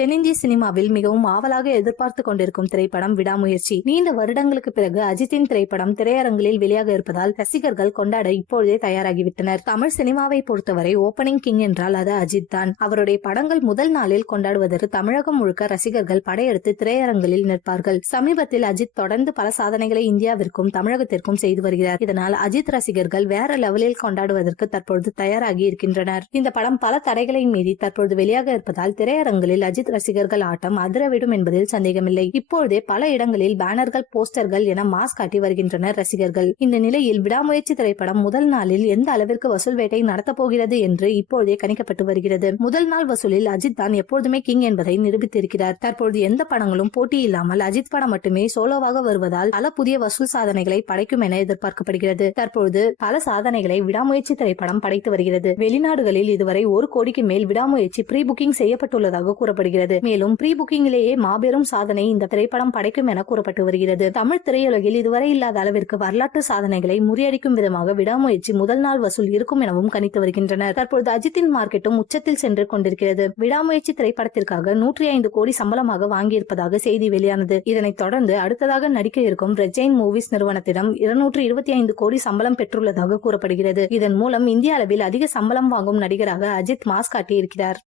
தென்னிந்திய சினிமாவில் மிகவும் ஆவலாக எதிர்பார்த்து கொண்டிருக்கும் திரைப்படம் விடாமுயற்சி. நீண்ட வருடங்களுக்கு பிறகு அஜித்தின் திரைப்படம் திரையரங்கில் வெளியாக இருப்பதால் ரசிகர்கள் கொண்டாட இப்பொழுதே தயாராகிவிட்டனர். தமிழ் சினிமாவை பொறுத்தவரை ஓபனிங் கிங் என்றால் அது அஜித் தான். அவருடைய படங்கள் முதல் நாளில் கொண்டாடுவதற்கு தமிழகம் முழுக்க ரசிகர்கள் படையெடுத்து திரையரங்கில் நிற்பார்கள். சமீபத்தில் அஜித் தொடர்ந்து பல சாதனைகளை இந்தியாவிற்கும் தமிழகத்திற்கும் செய்து வருகிறார். இதனால் அஜித் ரசிகர்கள் வேற லெவலில் கொண்டாடுவதற்கு தற்பொழுது தயாராகி இருக்கின்றனர். இந்த படம் பல தடைகளை மீறி தற்பொழுது வெளியாக இருப்பதால் திரையரங்கில் அஜித் ரசிகர்கள் ஆட்டம் அதிரவிடும் என்பதில் சந்தேகமில்லை. இப்பொழுதே பல இடங்களில் பேனர்கள், போஸ்டர்கள் என மாஸ் காட்டி வருகின்றனர் ரசிகர்கள். இந்த நிலையில் விடாமுயற்சி திரைப்படம் முதல் நாளில் எந்த அளவிற்கு வசூல் வேட்டை நடத்தப் போகிறது என்று இப்பொழுதே கணிக்கப்பட்டு வருகிறது. முதல் நாள் வசூலில் அஜித் தான் எப்பொழுதுமே கிங் என்பதை நிரூபித்திருக்கிறார். தற்பொழுது எந்த படங்களும் போட்டி இல்லாமல் அஜித் படம் மட்டுமே சோலோவாக வருவதால் பல புதிய வசூல் சாதனைகளை படைக்கும் என எதிர்பார்க்கப்படுகிறது. தற்பொழுது பல சாதனைகளை விடாமுயற்சி திரைப்படம் படைத்து வருகிறது. வெளிநாடுகளில் இதுவரை 1 கோடிக்கு மேல் விடாமுயற்சி ப்ரீ புக்கிங் செய்யப்பட்டுள்ளதாக கூறப்படுகிறது. மேலும் ப்ரீ புக்கிங்கிலேயே மாபெரும் சாதனை இந்த திரைப்படம் படைக்கும் என கூறப்பட்டு வருகிறது. தமிழ் திரையுலகில் இதுவரை இல்லாத அளவிற்கு வரலாற்று சாதனைகளை முறியடிக்கும் விதமாக விடாமுயற்சி முதல் நாள் வசூல் இருக்கும் எனவும் கணித்து வருகின்றனர். தற்பொழுது அஜித்தின் மார்க்கெட்டும் உச்சத்தில் சென்று கொண்டிருக்கிறது. விடாமுயற்சி திரைப்படத்திற்காக 105 கோடி சம்பளமாக வாங்கியிருப்பதாக செய்தி வெளியானது. இதனைத் தொடர்ந்து அடுத்ததாக நடிக்க இருக்கும் ரெட் ஜெயின் மூவிஸ் நிறுவனத்திடம் 225 கோடி சம்பளம் பெற்றுள்ளதாக கூறப்படுகிறது. இதன் மூலம் இந்திய அளவில் அதிக சம்பளம் வாங்கும் நடிகராக அஜித் மாஸ் காட்டி இருக்கிறார்.